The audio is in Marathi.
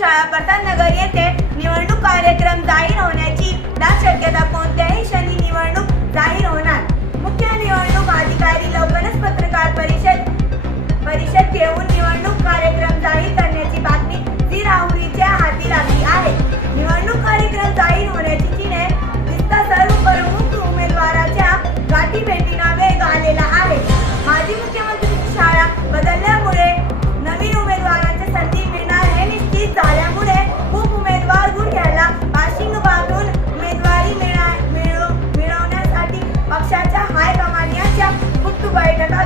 शाळा प्रतापनगर येथे निवडणूक कार्यक्रम जाहीर होण्याची दाट शक्यता कोणत्याही क्षणी निवडणूक जाहीर होणार. मुख्य निवडणूक अधिकारी लवकरच पत्रकार परिषद परिषद घेऊन निवडणूक कार्यक्रम 拜拜。